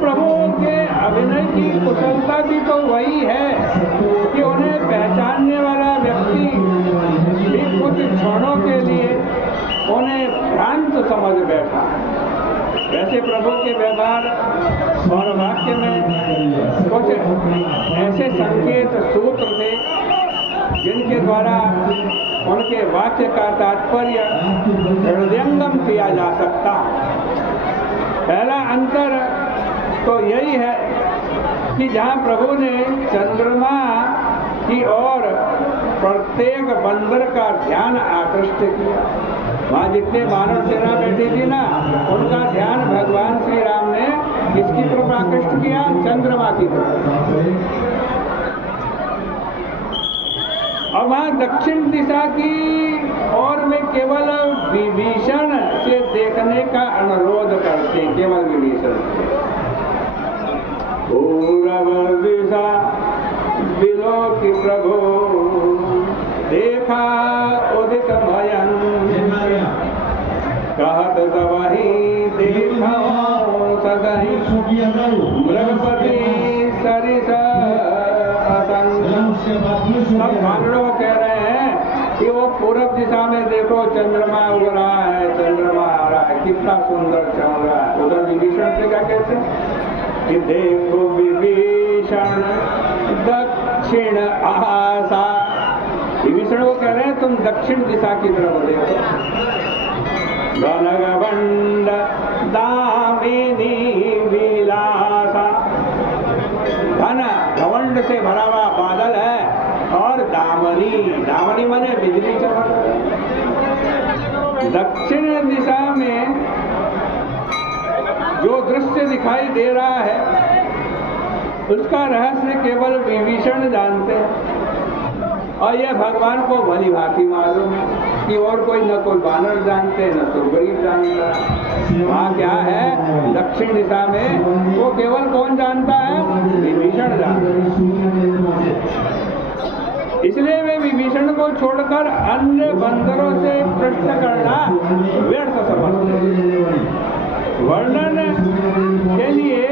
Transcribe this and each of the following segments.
प्रभु के अभिनय की कुशलता भी तो वही है कि उन्हें पहचानने वाला व्यक्ति भी कुछ क्षणों के लिए उन्हें भ्रांत समझ बैठा। वैसे प्रभु के व्यवहार और वाक्य में कुछ ऐसे संकेत सूत्र थे जिनके द्वारा उनके वाक्य का तात्पर्य हृदयंगम किया जा सकता। पहला अंतर तो यही है कि जहाँ प्रभु ने चंद्रमा की ओर प्रत्येक बंदर का ध्यान आकृष्ट किया, वहाँ जितने वानर सेना बैठी थी ना, उनका ध्यान भगवान श्री राम ने किसकी तरफ आकृष्ट किया? चंद्रमा की तरफ। और वहाँ दक्षिण दिशा की ओर में केवल विभीषण से देखने का अनुरोध करते, केवल विभीषण से। पूर्व दिशा बिलो की प्रभु देखा उदित भयन, कहत तबहि देखा सदहि मृगपति सरिस असंग। सब वानरों कह रहे हैं कि वो पूर्व दिशा में देखो, चंद्रमा उग रहा है, चंद्रमा आ रहा है, कितना सुंदर चल रहा है। उधर विभीषण से क्या कहते हैं कि देखो विभीषण दक्षिण आसा। विभीषण को कह रहे हैं तुम दक्षिण दिशा की तरफ देखो। घनघवंड दामिनी विलासा, घन घवंड से भरा हुआ बादल है और दामनी, दामनी माने बिजली चमक। दक्षिण दिशा में जो दृश्य दिखाई दे रहा है उसका रहस्य केवल विभीषण जानते हैं, और यह भगवान को भली भांति मालूम है कि और कोई न कोई वानर जानते न सुग्रीव जानता। वहाँ क्या है दक्षिण दिशा में, वो केवल कौन जानता है? विभीषण जानता है। इसलिए वे विभीषण को छोड़कर अन्य बंदरों से प्रश्न करना व्यर्थ समझते। वर्णन के लिए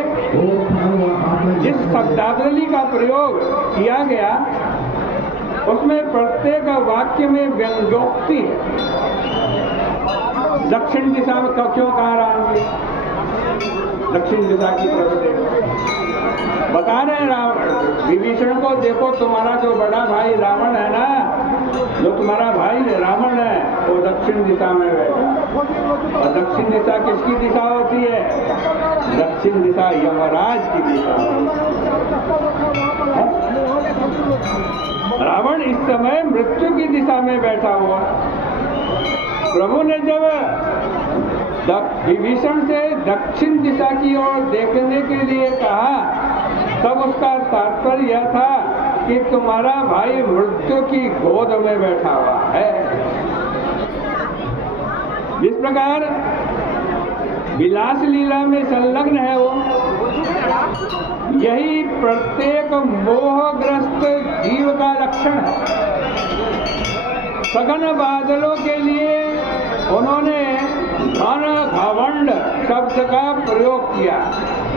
जिस शब्दावली का प्रयोग किया गया उसमें प्रत्येक वाक्य में व्यंग्योक्ति है। दक्षिण दिशा में क्यों कहा राम जी? दक्षिण दिशा की तरफ देखो, बता रहे रावण विभीषण को, देखो तुम्हारा जो बड़ा भाई रावण है ना, जो तुम्हारा भाई रावण है, वो दक्षिण दिशा में बैठा। और दक्षिण दिशा किसकी दिशा होती है? दक्षिण दिशा यमराज की दिशा। रावण इस समय मृत्यु की दिशा में बैठा हुआ। प्रभु ने जब विभीषण से दक्षिण दिशा की ओर देखने के लिए कहा, तब उसका तात्पर्य यह था कि तुम्हारा भाई मृत्यु की गोद में बैठा हुआ है। जिस प्रकार विलास लीला में संलग्न है वो, यही प्रत्येक मोहग्रस्त जीव का लक्षण है। सघन बादलों के लिए उन्होंने घन घवंड शब्द का प्रयोग किया।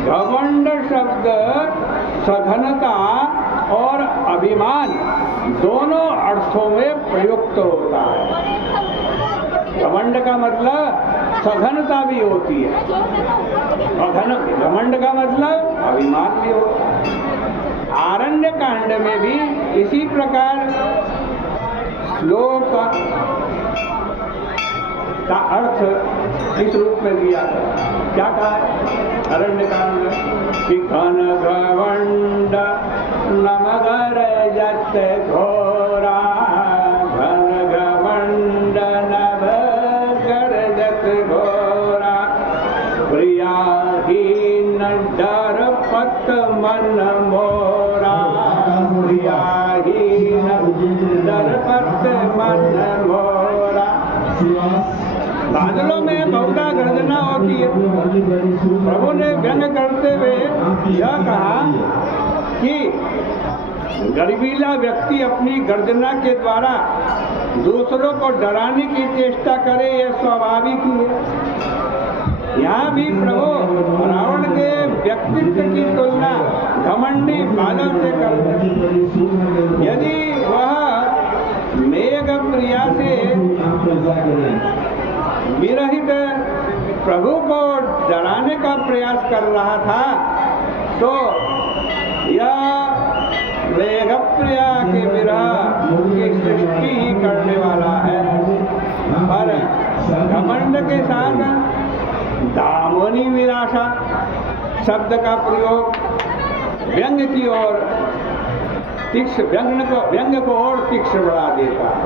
घवंड शब्द सघनता और अभिमान दोनों अर्थों में प्रयुक्त होता है। घमंड का मतलब सघनता भी होती है और घमंड का मतलब अभिमान भी होता है। आरण्य कांड में भी इसी प्रकार श्लोक का अर्थ इस रूप में दिया था। क्या कहा है अरण्य कांड में कि घन घमंड नमगर जत घोरा, घन घमंड नभ कर जत घोरा, प्रियाहीन डर पत मन मोरा, प्रियाहीन डर पत मन मोरा। बादलों में बहुता गर्जना होती है। प्रभु ने व्यंग करते हुए यह कहा कि गर्वीला व्यक्ति अपनी गर्जना के द्वारा दूसरों को डराने की चेष्टा करे, यह स्वाभाविक ही है। यहाँ भी प्रभु रावण के व्यक्तित्व की तुलना घमंडी बादल से करते हैं। यदि वह मेघ प्रिया से विरहित प्रभु को डराने का प्रयास कर रहा था तो यह मेघ प्रिया के विरह की सृष्टि ही करने वाला है। पर घमंड के साथ दामनी विनाशा शब्द का प्रयोग व्यंग की ओर तीक्ष्ण व्यंग को और तीक्ष्ण बढ़ा देता है।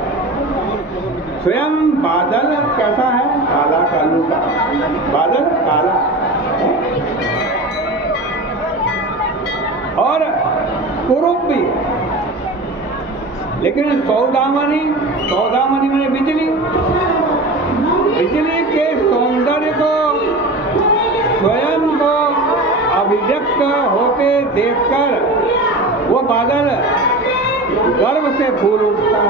स्वयं बादल कैसा है? काला कालू का बादल काला और कुरूप भी, लेकिन सौदामनी में बिजली के सौंदर्य को स्वयं को अभिव्यक्त होते देखकर वो बादल गर्व से फूल उठता है।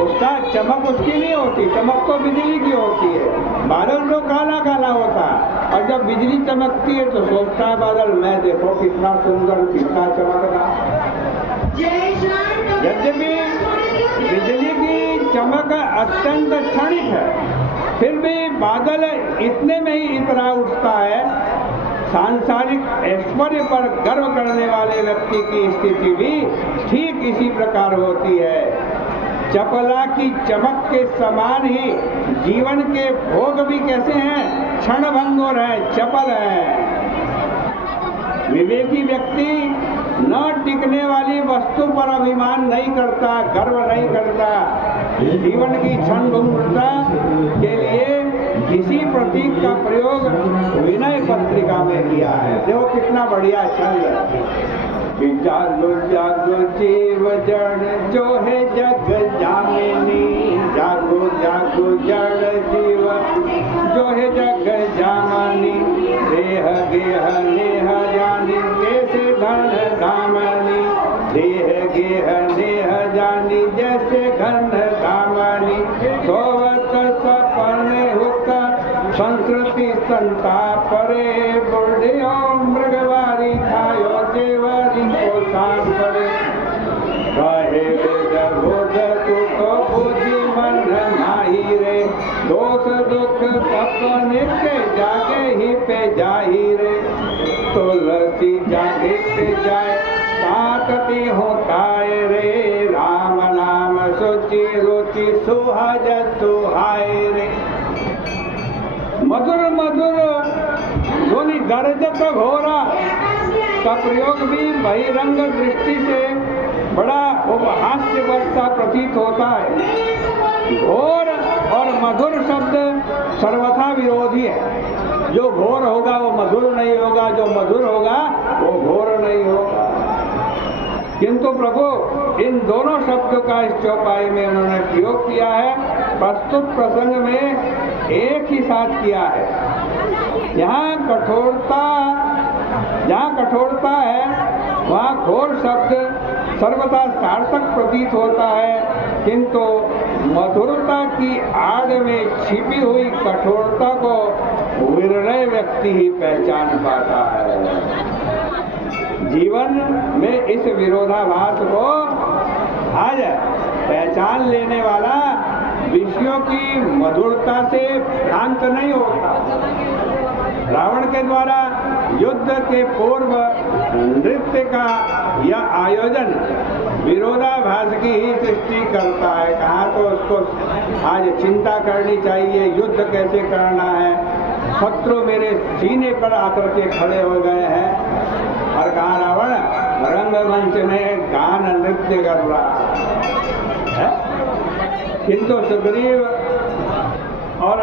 उसका चमक उसकी नहीं होती, चमक तो बिजली की होती है। बादल तो काला काला होता है और जब बिजली चमकती है तो सोचता है बादल मैं देखो कितना सुंदर कितना चमकता। यद्यपि बिजली की चमक अत्यंत क्षणिक है, फिर भी बादल इतने में ही इतरा उठता है। सांसारिक ऐश्वर्य पर गर्व करने वाले व्यक्ति की स्थिति भी ठीक इसी प्रकार होती है। चपला की चमक के समान ही जीवन के भोग भी कैसे हैं? क्षणभंगुर है, चपल है। विवेकी व्यक्ति न टिकने वाली वस्तु पर अभिमान नहीं करता, गर्व नहीं करता। जीवन की क्षणभंगुरता के लिए इसी प्रतीक का प्रयोग विनय पत्रिका में किया है। देखो कितना बढ़िया छंद है। जागो जागो जीव जड़ जो है जग जामिनी, जागो जागो जड़ जीव जो है जग जामिनी, देह गेह नेह जानी कैसे धन धामनी, देह गेह नेह जानी जैसे घन धामनी, सोवत सपने हुक्का संस्कृति संताप रे, बुढ़ियो मृगवारी खायो जेवरी को सांप करे, कहे वेद तू तो बुझी मन नाही रे, दोष दुख सपने के जागे ही पे जाही रे, तुलसी जागे पे जाए सातती होताए रे, राम नाम सोची रुचि सुहाज सुहाए रे। मधुर मधुर ध्वनि दर्ज घोरा का प्रयोग भी बहिरंग दृष्टि से बड़ा उपहास्य वर्षा प्रतीत होता है। घोर और मधुर शब्द सर्वथा विरोधी है। जो घोर होगा वो मधुर नहीं होगा, जो मधुर होगा वो घोर नहीं होगा। किंतु प्रभु इन दोनों शब्दों का इस चौपाई में उन्होंने प्रयोग किया है, प्रस्तुत प्रसंग में एक ही साथ किया है। जहाँ कठोरता है वहाँ घोर शब्द सर्वथा सार्थक प्रतीत होता है, किंतु मधुरता की आड़ में छिपी हुई कठोरता को विरले व्यक्ति ही पहचान पाता है। जीवन में इस विरोधाभास को आज पहचान लेने वाला विषयों की मधुरता से भ्रांत नहीं होता। रावण के द्वारा युद्ध के पूर्व नृत्य का यह आयोजन विरोधाभास की ही सृष्टि करता है। कहाँ तो उसको आज चिंता करनी चाहिए, युद्ध कैसे करना है। शत्रु मेरे सीने पर आकर के खड़े हो गए हैं और कहा रावण रंगमंच में गान नृत्य कर रहा है। किंतु सुग्रीव और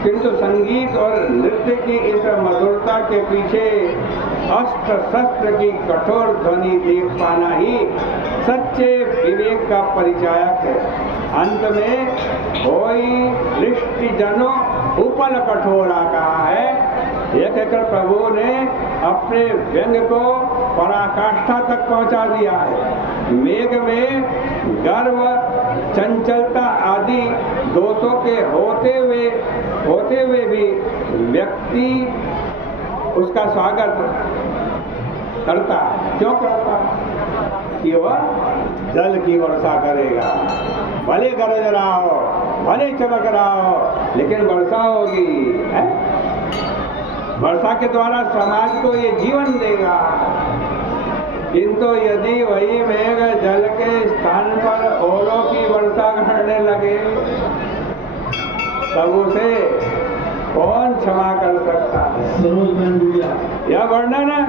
किंतु संगीत और नृत्य की इस मधुरता के पीछे अस्त्र शस्त्र की कठोर ध्वनि देख पाना ही सच्चे विवेक का परिचायक है। अंत में कोई दृष्टि जनो उपल कठोरा कहा है। यह कहकर प्रभु ने अपने व्यंग को पराकाष्ठा तक पहुंचा दिया है। मेघ में गर्व, चंचलता आदि दोषों के होते हुए भी व्यक्ति उसका स्वागत करता है। क्यों करता है? कि वह जल की वर्षा करेगा। भले गरज रहा हो, भले चमक रहा हो, लेकिन वर्षा होगी है? वर्षा के द्वारा समाज को ये जीवन देगा। किंतु यदि वही मेघ जल के स्थान पर ओलों की वर्षा करने लगे, तब उसे कौन क्षमा कर सकता है? यह वर्णन